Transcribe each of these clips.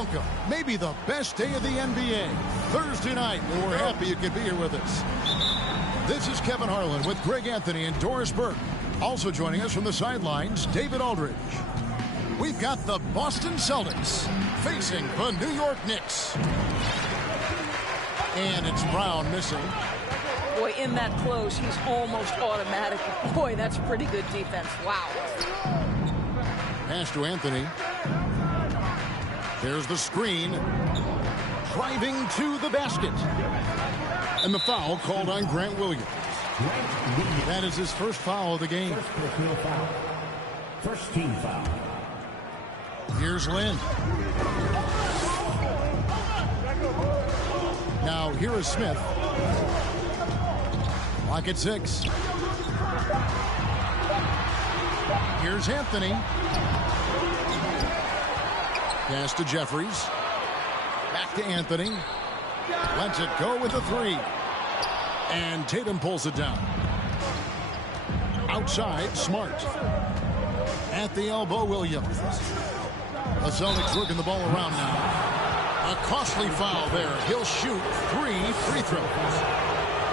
Welcome. Maybe the best day of the NBA. Thursday night, and we're happy you could be here with us. This is Kevin Harlan with Greg Anthony and Doris Burke. Also joining us from the sidelines, David Aldridge. We've got the Boston Celtics facing the New York Knicks. And it's Brown missing. Boy, in that close, he's almost automatic. Boy, that's pretty good defense. Wow. Pass to Anthony. There's the screen. Driving to the basket. And the foul called on Grant Williams. That is his first foul of the game. First team foul. Here's Lynn. Now here is Smith. Clock at 6. Here's Anthony. Pass to Jeffries. Back to Anthony. Lets it go with a 3. And Tatum pulls it down. Outside, Smart. At the elbow, Williams. The Celtics working the ball around now. A costly foul there. He'll shoot 3 free throws.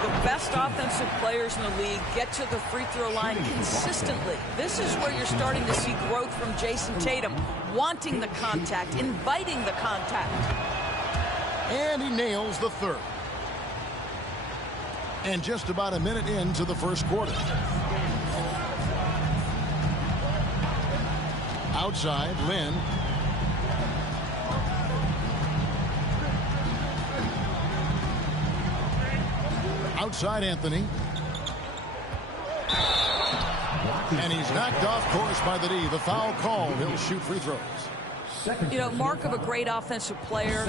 The best offensive players in the league get to the free throw line consistently. This is where you're starting to see growth from Jason Tatum, wanting the contact, inviting the contact. And he nails the third. And just about a minute into the first quarter. Outside, Lynn. Outside, Anthony. And he's knocked off course by the D. The foul called. He'll shoot free throws. You know, mark of a great offensive player,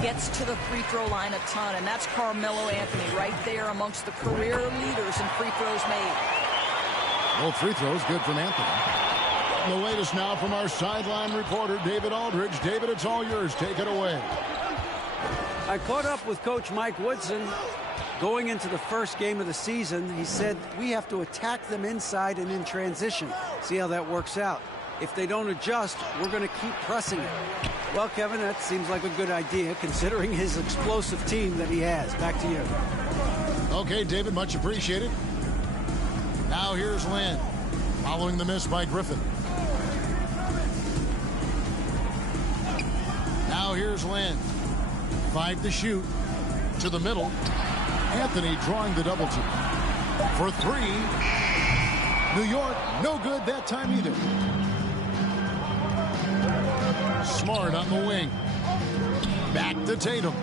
gets to the free throw line a ton, and that's Carmelo Anthony right there amongst the career leaders in free throws made. Both free throws good from Anthony. The latest now from our sideline reporter, David Aldridge. David, it's all yours. Take it away. I caught up with Coach Mike Woodson going into the first game of the season. He said we have to attack them inside and in transition. See how that works out. If they don't adjust, we're going to keep pressing it. Well, Kevin, that seems like a good idea considering his explosive team that he has. Back to you. Okay, David, much appreciated. Now here's Lynn, following the miss by Griffin. Now here's Lynn. 5 to shoot. To the middle. Anthony drawing the double team. For 3. New York, no good that time either. Smart on the wing. Back to Tatum.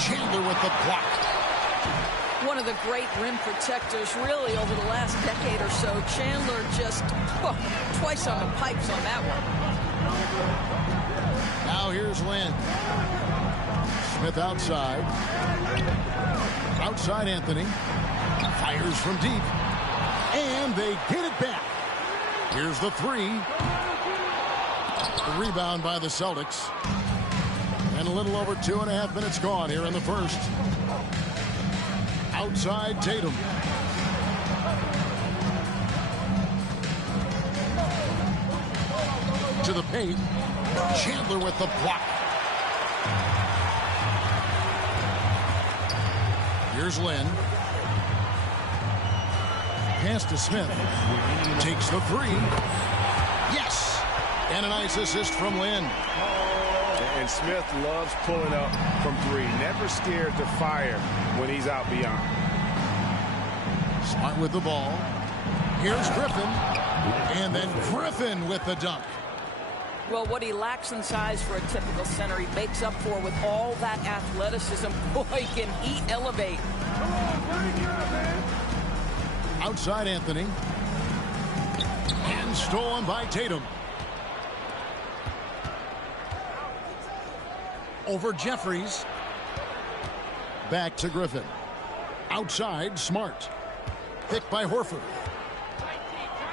Chandler with the block. One of the great rim protectors really over the last decade or so. Chandler just twice on the pipes on that one. Now here's Lynn. Smith outside. Outside Anthony. Fires from deep. And they get it back. Here's the 3. The rebound by the Celtics. And a little over 2.5 minutes gone here in the first. Outside Tatum. To the paint. Chandler with the block. Here's Lynn. Pass to Smith. Takes the 3. Yes! And a nice assist from Lynn. And Smith loves pulling up from 3. Never scared to fire when he's out beyond. Smart with the ball. Here's Griffin. And then Griffin with the dunk. Well, what he lacks in size for a typical center, he makes up for with all that athleticism. Boy, can he elevate. Outside Anthony. And stolen by Tatum. Over Jeffries. Back to Griffin. Outside, Smart. Picked by Horford.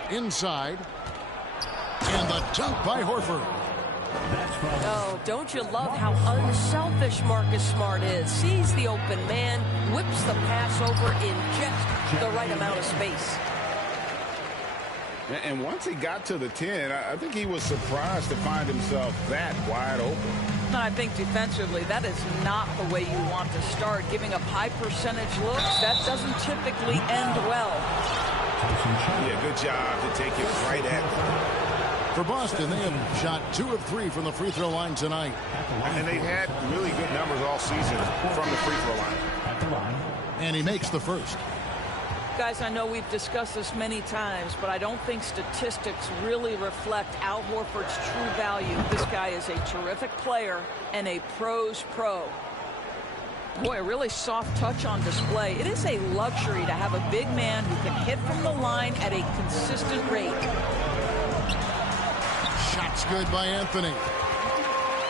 Inside. And the dunk by Horford. Oh, don't you love how unselfish Marcus Smart is? Sees the open man, whips the pass over in just the right amount of space. And once he got to the 10, I think he was surprised to find himself that wide open. I think defensively, that is not the way you want to start. Giving up high percentage looks, that doesn't typically end well. Yeah, good job to take it right at them. For Boston, they have shot 2 of 3 from the free throw line tonight. And they've had really good numbers all season from the free throw line. And he makes the first. Guys, I know we've discussed this many times, but I don't think statistics really reflect Al Horford's true value. This guy is a terrific player and a pro's pro. Boy, a really soft touch on display. It is a luxury to have a big man who can hit from the line at a consistent rate. Shots good by Anthony.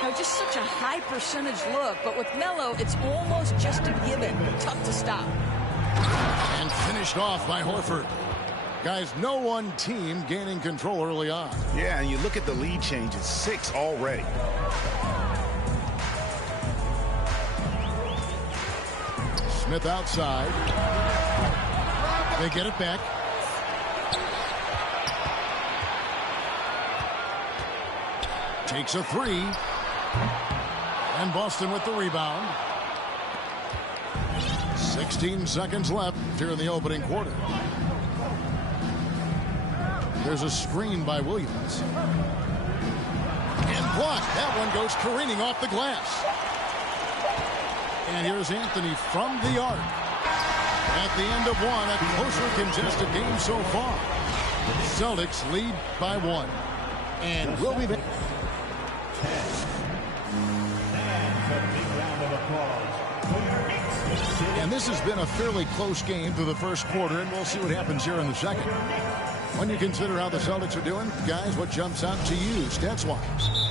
Now, just such a high percentage look, but with Melo, it's almost just a given. Tough to stop. And finished off by Horford. Guys, no one team gaining control early on. Yeah, and you look at the lead change, it's 6 already. Smith outside. They get it back. Takes a 3. And Boston with the rebound. 16 seconds left here in the opening quarter. There's a screen by Williams. And blocked. That one goes careening off the glass. And here's Anthony from the arc. At the end of one, a closer contested game so far. Celtics lead by 1. And we'll be back. And this has been a fairly close game through the first quarter, and we'll see what happens here in the second. When you consider how the Celtics are doing, guys, what jumps out to you stats-wise?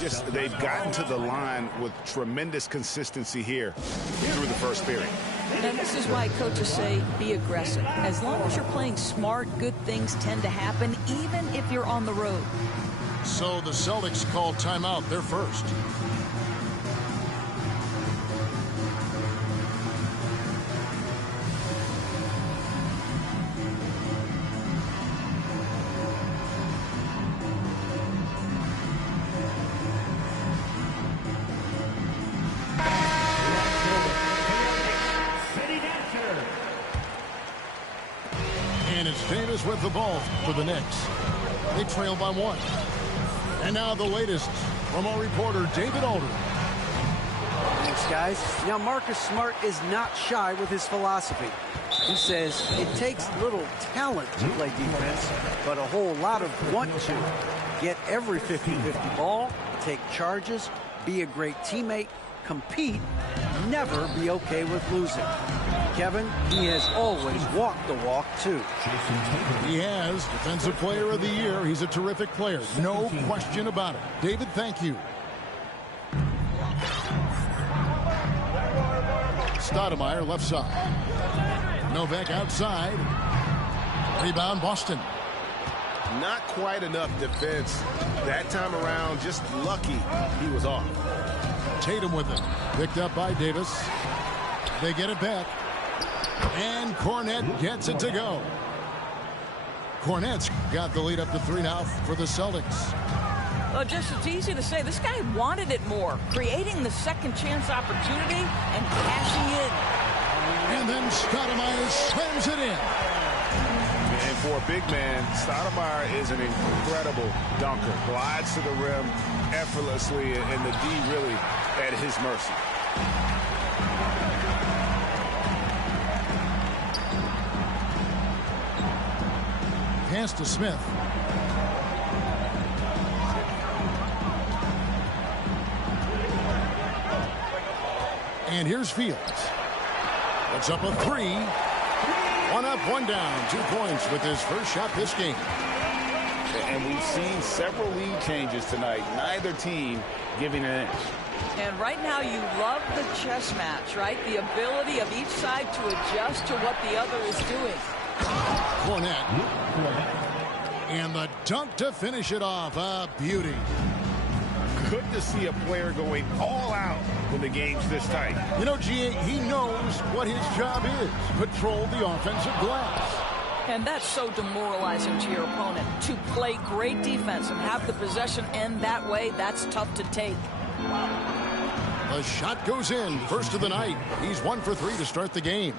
Just they've gotten to the line with tremendous consistency here through the first period. And this is why coaches say be aggressive. As long as you're playing smart, good things tend to happen, even if you're on the road. So the Celtics call timeout. They're first. And it's Davis with the ball for the Knicks. They trail by 1. And now the latest from our reporter, David Aldridge. Thanks, guys. Now, Marcus Smart is not shy with his philosophy. He says it takes little talent to play defense, but a whole lot of want to. Get every 50-50 ball, take charges, be a great teammate, compete, never be okay with losing. Kevin, he has always walked the walk, too. He has. Defensive Player of the Year. He's a terrific player. No question about it. David, thank you. Stoudemire, left side. Novak outside. Rebound, Boston. Not quite enough defense that time around. Just lucky he was off. Tatum with it. Picked up by Davis. They get it back. And Cornet gets it to go. Cornet's got the lead up to 3 now for the Celtics. Well, just it's easy to say. This guy wanted it more, creating the second chance opportunity and cashing in. And then Stoudemire slams it in. And for a big man, Stoudemire is an incredible dunker. Glides to the rim effortlessly, and the D really at his mercy. Pass to Smith. And here's Fields. Puts up a 3. 1 up, 1 down. 2 points with his first shot this game. And we've seen several lead changes tonight. Neither team giving an inch. And right now you love the chess match, right? The ability of each side to adjust to what the other is doing. Cornet. And the dunk to finish it off. A beauty. Good to see a player going all out when the game's this tight. You know, G.A., he knows what his job is. Control the offensive glass. And that's so demoralizing to your opponent. To play great defense and have the possession end that way, that's tough to take. The shot goes in. First of the night. He's 1 for 3 to start the game.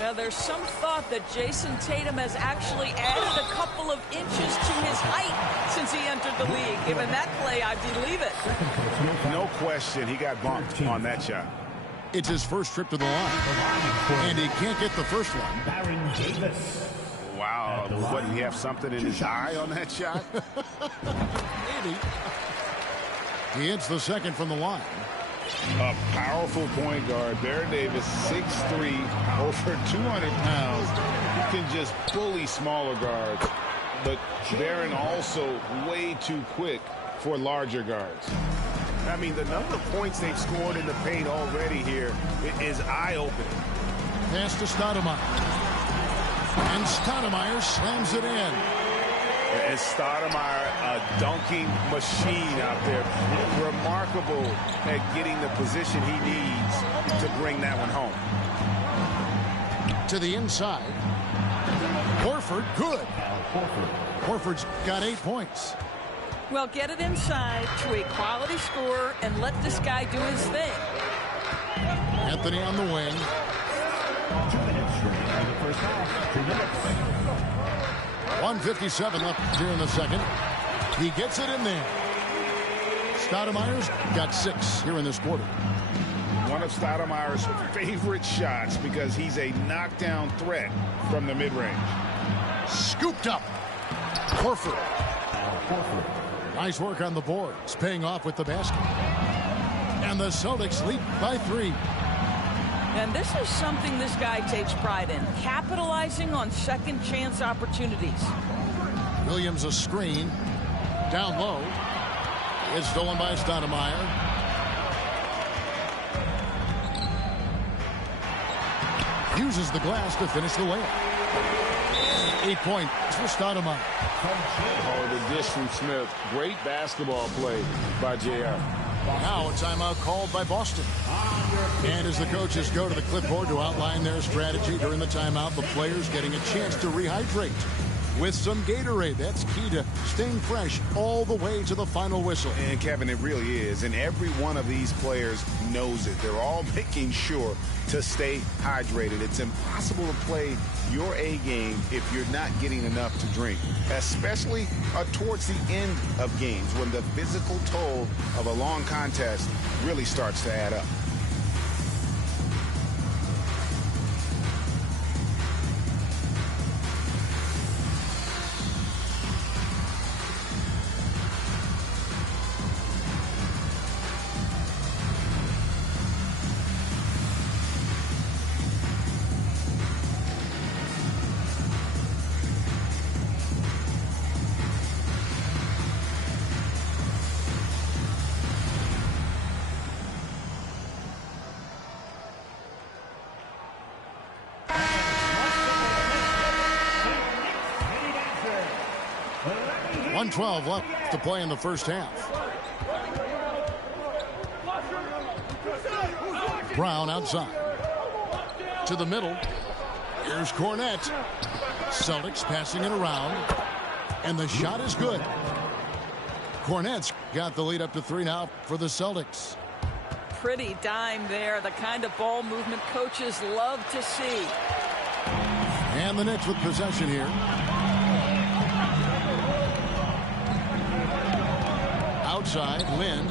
Now, there's some thought that Jason Tatum has actually added a couple of inches to his height since he entered the league. Given that play, I believe it. No question, he got bumped on that shot. It's his first trip to the line, and he can't get the first one. Wow, what, he have something in his eye on that shot? Maybe. He hits the second from the line. A powerful point guard. Baron Davis, 6'3", over 200 pounds. He can just bully smaller guards. But Baron also way too quick for larger guards. I mean, the number of points they've scored in the paint already here is eye-opening. Pass to Stoudemire. And Stoudemire slams it in. And Stoudemire, a dunking machine out there. Remarkable at getting the position he needs to bring that one home. To the inside. Horford, good. Horford's got 8 points. Well, get it inside to a quality scorer and let this guy do his thing. Anthony on the wing. 1:57 left here in the second. He gets it in there. Stoudemire's got 6 here in this quarter. One of Stoudemire's favorite shots because he's a knockdown threat from the mid-range. Scooped up. Horford. Nice work on the boards, paying off with the basket. And the Celtics lead by 3. And this is something this guy takes pride in, capitalizing on second chance opportunities. Williams a screen. Down low. It's stolen by Stoudemire. Uses the glass to finish the layup. 8 points for Stoudemire. Oh, the dish from Smith. Great basketball play by JR. Now a timeout called by Boston. And as the coaches go to the clipboard to outline their strategy during the timeout, the players getting a chance to rehydrate with some Gatorade. That's key to staying fresh all the way to the final whistle. And Kevin, it really is. And every one of these players knows it. They're all making sure to stay hydrated. It's impossible to play your A game if you're not getting enough to drink, especially towards the end of games when the physical toll of a long contest really starts to add up. .12 left to play in the first half. Brown outside. To the middle. Here's Cornette. Celtics passing it around. And the shot is good. Cornette's got the lead up to 3 now for the Celtics. Pretty dime there. The kind of ball movement coaches love to see. And the Knicks with possession here. Outside, Lynn.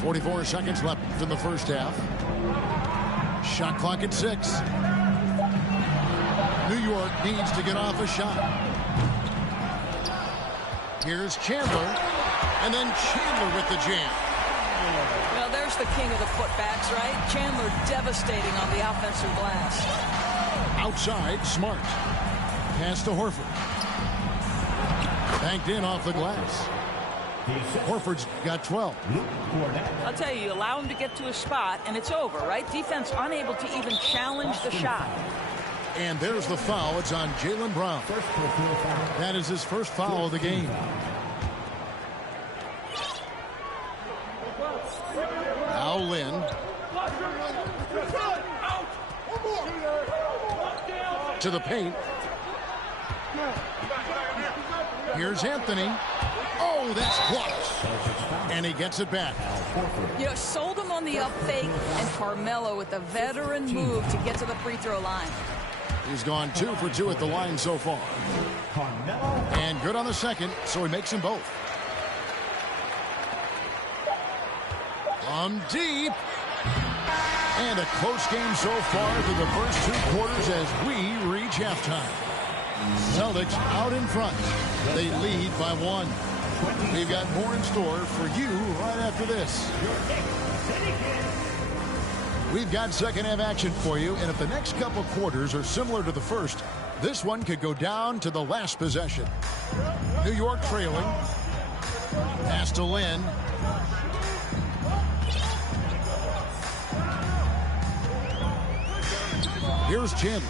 44 seconds left in the first half. Shot clock at 6. New York needs to get off a shot. Here's Chandler. And then Chandler with the jam. Well, there's the king of the putbacks, right? Chandler devastating on the offensive glass. Outside, Smart. Pass to Horford. Banked in off the glass. Horford's got 12. I'll tell you, allow him to get to a spot, and it's over, right? Defense unable to even challenge the shot. And there's the foul. It's on Jaylen Brown. That is his first foul of the game. Now Lynn. to the paint. Here's Anthony. Oh, that's blocked. And he gets it back. You know, sold him on the up fake, and Carmelo with a veteran move to get to the free throw line. He's gone 2 for 2 at the line so far. And good on the second, so he makes them both. From deep. And a close game so far through the first 2 quarters as we reach halftime. Celtics out in front. They lead by 1. We've got more in store for you right after this. We've got second half action for you, and if the next couple quarters are similar to the first, this one could go down to the last possession. New York trailing. Pass to Lynn. Here's Chandler.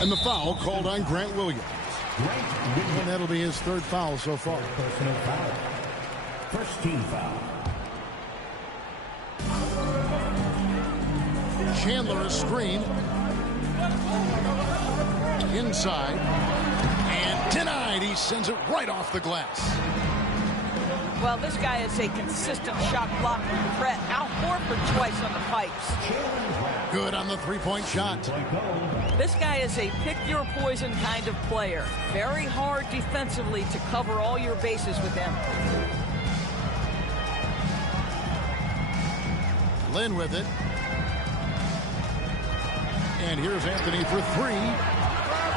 And the foul called on Grant Williams. And that'll be his 3rd foul so far. Personal foul. First team foul. Chandler a screen. Inside. And denied. He sends it right off the glass. Well, this guy is a consistent shot blocking threat. Al Horford twice on the pipes. Good on the 3-point shot. This guy is a pick-your-poison kind of player. Very hard defensively to cover all your bases with him. Lynn with it. And here's Anthony for 3.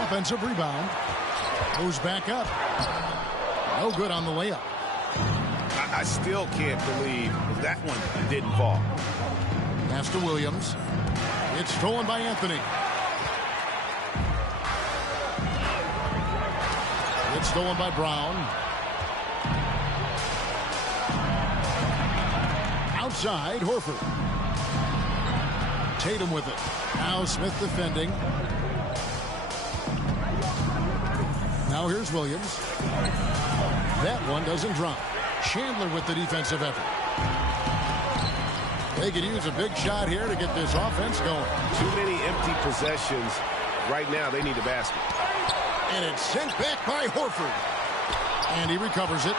Offensive rebound. Goes back up. No good on the layup. I still can't believe that one didn't fall. Pass to Williams. It's stolen by Anthony. It's stolen by Brown. Outside, Horford. Tatum with it. Now Smith defending. Now here's Williams. That one doesn't drop. Chandler with the defensive effort. They could use a big shot here to get this offense going. Too many empty possessions. Right now, they need a basket. And it's sent back by Horford. And he recovers it.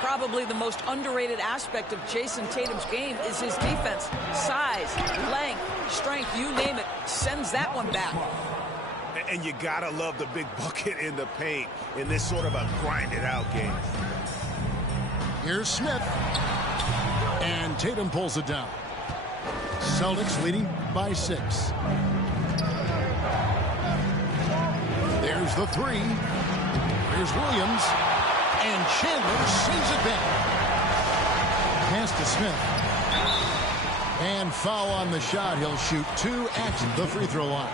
Probably the most underrated aspect of Jason Tatum's game is his defense. Size, length, strength, you name it, sends that one back. And you gotta love the big bucket in the paint in this sort of a grinded-out game. Here's Smith. And Tatum pulls it down. Celtics leading by 6. There's the 3. Here's Williams. And Chandler sends it back. Pass to Smith. And foul on the shot. He'll shoot 2 at the free throw line.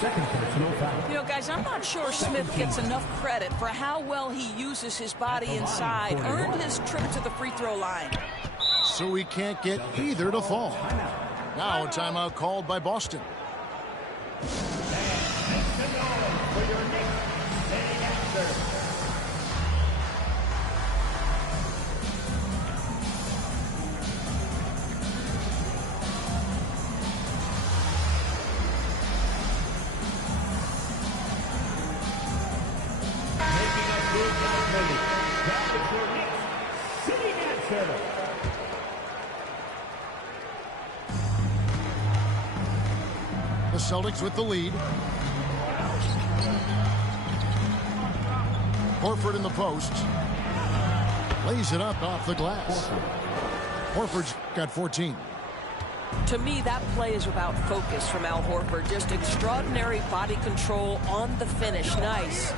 Second personal foul. You know, guys, I'm not sure Smith gets enough credit for how well he uses his body inside, earned his trip to the free throw line. So he can't get either to fall. Now a timeout called by Boston. The Celtics with the lead. Horford in the post. Lays it up off the glass. Horford's got 14. To me, that play is about focus from Al Horford. Just extraordinary body control on the finish. Nice.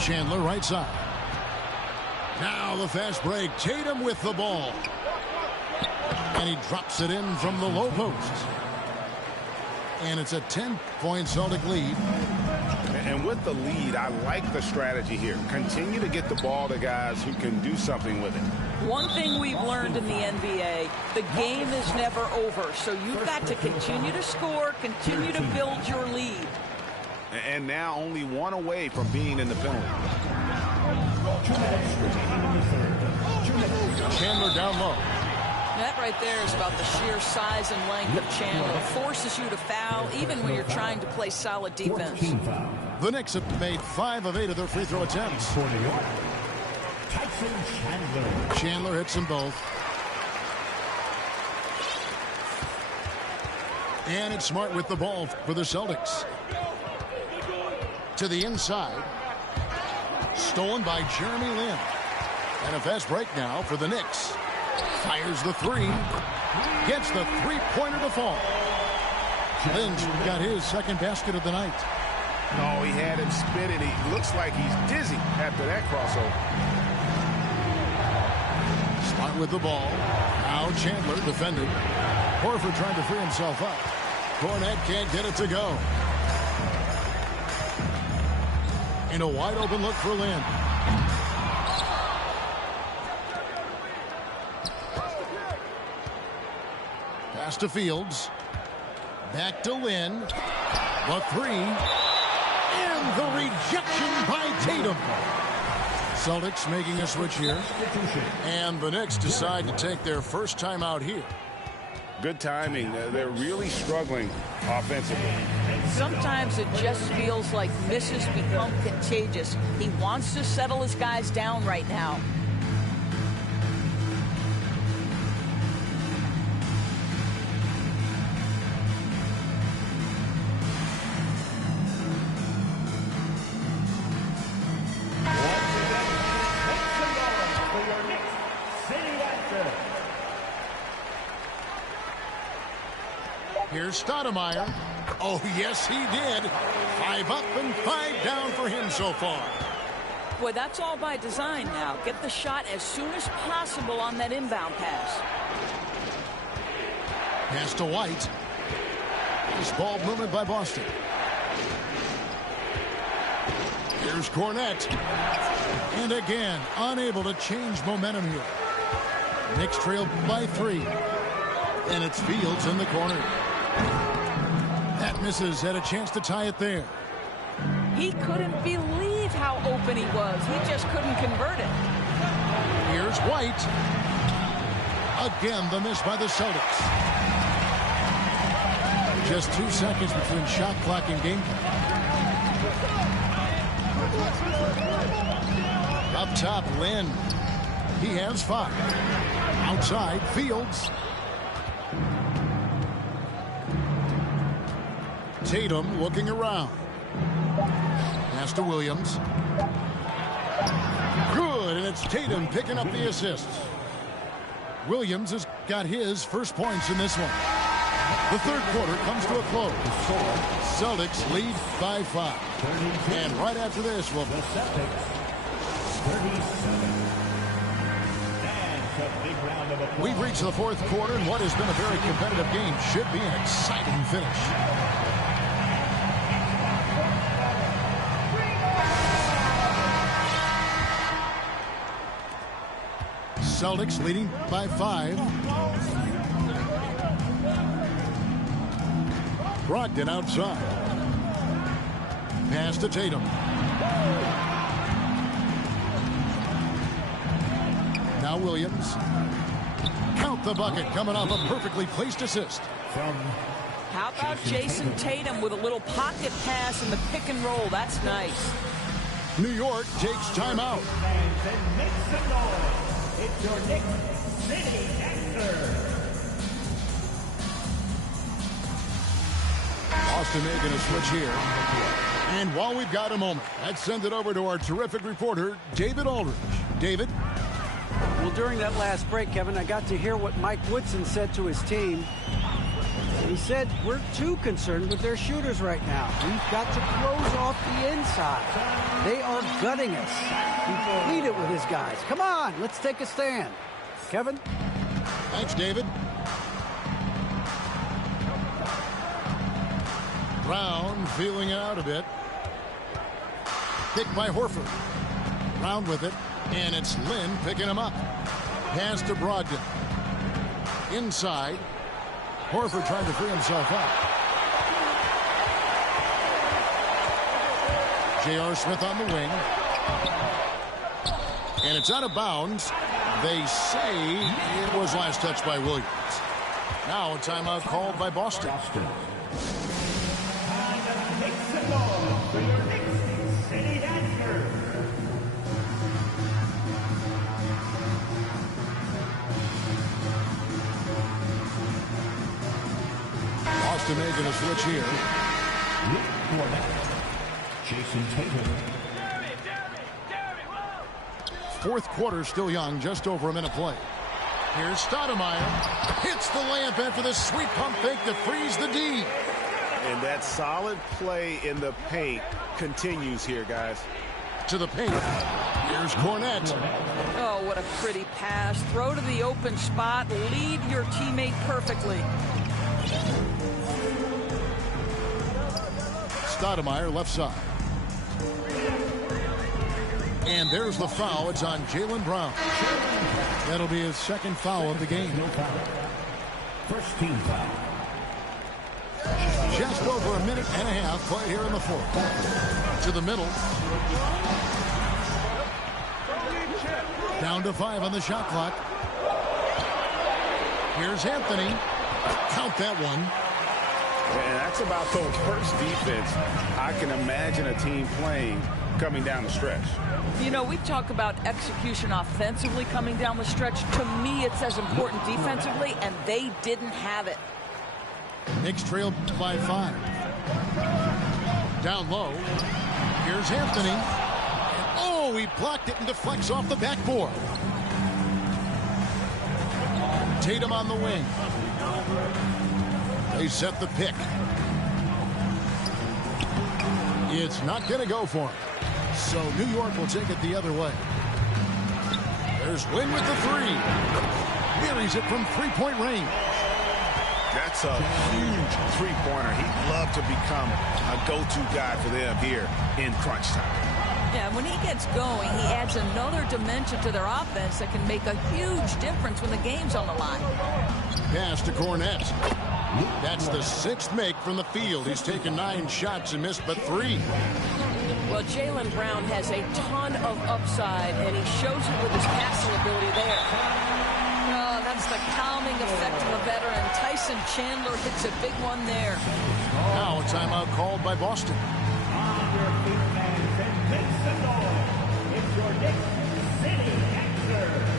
Chandler right side. Now the fast break. Tatum with the ball. And he drops it in from the low post. And it's a 10-point Celtic lead. And with the lead, I like the strategy here. Continue to get the ball to guys who can do something with it. One thing we've learned in the NBA, the game is never over. So you've got to continue to score, continue to build your lead. And now only one away from being in the penalty. Chandler down low. That right there is about the sheer size and length of Chandler. Forces you to foul even when you're trying to play solid defense. The Knicks have made 5 of 8 of their free throw attempts. For New York, Tyson Chandler. Chandler hits them both. And it's Smart with the ball for the Celtics. To the inside. Stolen by Jeremy Lin. And a fast break now for the Knicks. Fires the 3. Gets the three-pointer to fall. Lin's got his second basket of the night. Oh, he had him spinning. He looks like he's dizzy after that crossover. Smart with the ball. Now Chandler defending. Horford trying to free himself up. Cornet can't get it to go. And a wide open look for Lin. Pass to Fields. Back to Lin. The 3. And the rejection by Tatum. Celtics making a switch here. And the Knicks decide to take their first time out here. Good timing. They're really struggling offensively. Sometimes it just feels like misses become contagious. He wants to settle his guys down right now. Here's Stoudemire. Oh, yes, he did. 5 up and 5 down for him so far. Boy, that's all by design now. Get the shot as soon as possible on that inbound pass. Pass to White. Nice ball movement by Boston. Here's Cornet. And again, unable to change momentum here. Knicks trail by 3. And it's Fields in the corner. That misses. Had a chance to tie it there. He couldn't believe how open he was. He just couldn't convert it. Here's White. Again, the miss by the Celtics. Just 2 seconds between shot clock and game clock. Up top, Lin. He has 5. Outside, Fields. Tatum looking around. Pass to Williams. Good, and it's Tatum picking up the assists. Williams has got his first points in this one. The third quarter comes to a close. Celtics lead by 5. And right after this, we'll... The Celtics, 37. And a big round of applause. We've reached the fourth quarter, and what has been a very competitive game should be an exciting finish. Celtics leading by 5. Brogdon outside. Pass to Tatum. Now Williams. Count the bucket coming off a perfectly placed assist. How about Jason Tatum with a little pocket pass in the pick and roll? That's nice. New York takes timeout. And make some noise. It's your Knicks City answer. Boston making a switch here. And while we've got a moment, let's send it over to our terrific reporter, David Aldridge. David? Well, during that last break, Kevin, I got to hear what Mike Woodson said to his team. He said, we're too concerned with their shooters right now. We've got to close off the inside. They are gutting us. He pleaded with his guys. Come on, let's take a stand. Kevin? Thanks, David. Brown feeling it out a bit. Picked by Horford. Brown with it. And it's Lin picking him up. Pass to Brogdon. Inside. Horford trying to free himself up. J.R. Smith on the wing. And it's out of bounds. They say it was last touched by Williams. Now a timeout called by Boston. Takes the ball for your Knicks City Dancers. Boston making a switch here. Jason Tatum. Fourth quarter still young, just over a minute play. Here's Stoudemire. Hits the layup after the sweet pump fake to freeze the D. And that solid play in the paint continues here, guys. To the paint. Here's Cornette. Oh, what a pretty pass. Throw to the open spot. Lead your teammate perfectly. Stoudemire left side. And there's the foul. It's on Jaylen Brown. That'll be his second foul of the game. First team foul. Just over a minute and a half play here in the fourth. To the middle. Down to 5 on the shot clock. Here's Anthony. Count that one. And that's about the worst defense I can imagine a team playing coming down the stretch. You know, we talk about execution offensively coming down the stretch. To me, it's as important defensively, and they didn't have it. Knicks trail by 5. Down low. Here's Anthony. And oh, he blocked it and deflects off the backboard. Tatum on the wing. They set the pick. It's not going to go for him. So New York will take it the other way. There's Wynn with the 3. Buries it from three-point range. That's a huge three-pointer. He'd love to become a go-to guy for them here in crunch time. Yeah, when he gets going, he adds another dimension to their offense that can make a huge difference when the game's on the line. Pass to Cornette. That's the 6th make from the field. He's taken 9 shots and missed but 3. Well, Jaylen Brown has a ton of upside, and he shows it with his passing ability there. Oh, that's the calming effect of a veteran. Tyson Chandler hits a big one there. Now a timeout called by Boston. On your feet, fans, and make some noise. It's your Knicks City Dancers.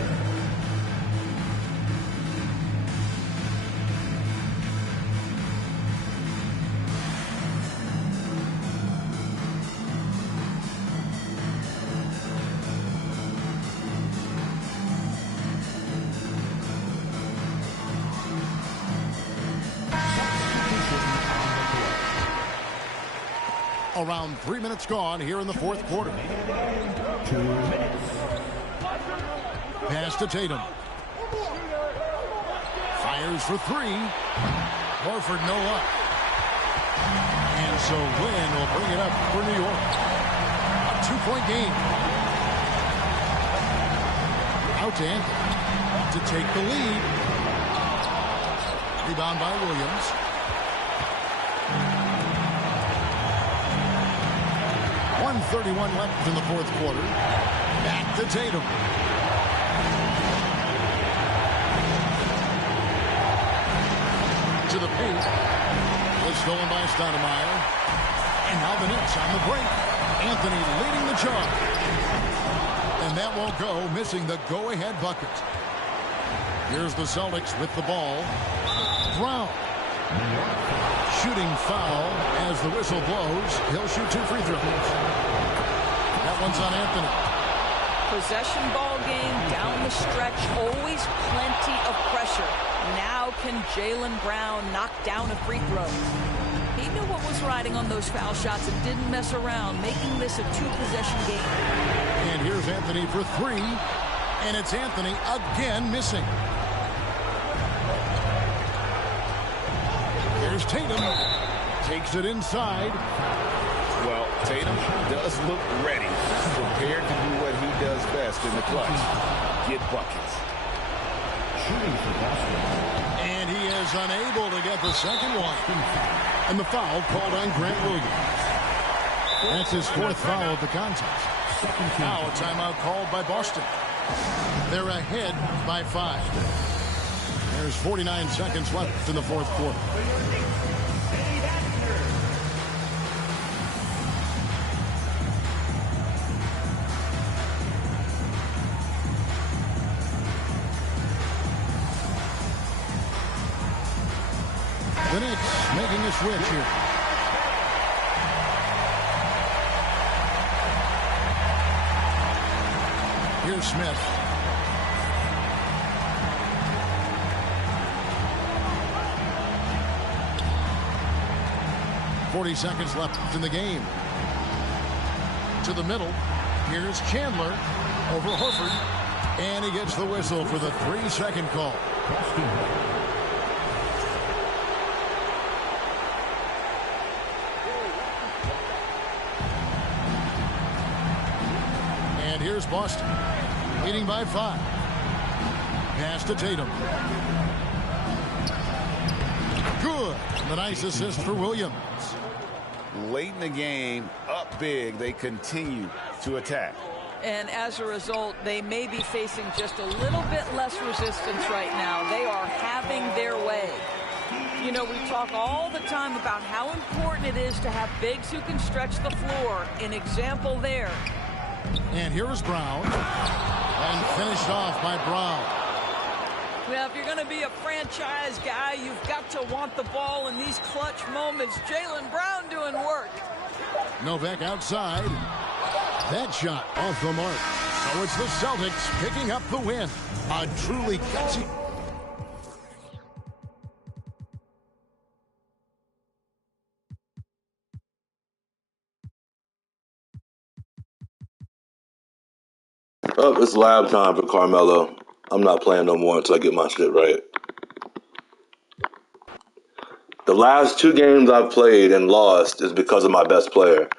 Around 3 minutes gone here in the fourth quarter. 2 minutes. Pass to Tatum. Fires for 3. Horford no luck. And so Wynn will bring it up for New York. A 2-point game. Out to Anthony to take the lead. Rebound by Williams. 1:31 left in the fourth quarter. Back to Tatum. To the paint. Was stolen by Stoudemire. And now the Knicks on the break. Anthony leading the charge. And that won't go, missing the go-ahead bucket. Here's the Celtics with the ball. Brown. Shooting foul as the whistle blows. He'll shoot 2 free throws. That one's on Anthony. Possession ball game down the stretch. Always plenty of pressure. Now can Jaylen Brown knock down a free throw? He knew what was riding on those foul shots and didn't mess around, making this a 2-possession game. And here's Anthony for 3. And it's Anthony again missing. Here's Tatum. Takes it inside. Well, Tatum does look ready, prepared to do what he does best in the clutch, get buckets. Shooting for Boston. And he is unable to get the second one. And the foul called on Grant Williams. That's his 4th foul of the contest. Now a timeout called by Boston. They're ahead by 5. There's 49 seconds left in the fourth quarter. The Knicks making a switch here. Here's Smith. "40 seconds left in the game. To the middle. Here's Chandler over Horford. And he gets the whistle for the 3-second call. And here's Boston, leading by 5. Pass to Tatum. Good. The nice assist for Williams. Late in the game, up big, they continue to attack. And as a result, they may be facing just a little bit less resistance right now. They are having their way. You know, we talk all the time about how important it is to have bigs who can stretch the floor. An example there. And here is Brown. And finished off by Brown. Well, if you're going to be a franchise guy, you've got to want the ball in these clutch moments. Jaylen Brown doing work. Novak outside. That shot off the mark. So it's the Celtics picking up the win. A truly gutsy. Oh, it's lab time for Carmelo. I'm not playing no more until I get my shit right. The last 2 games I've played and lost is because of my best player.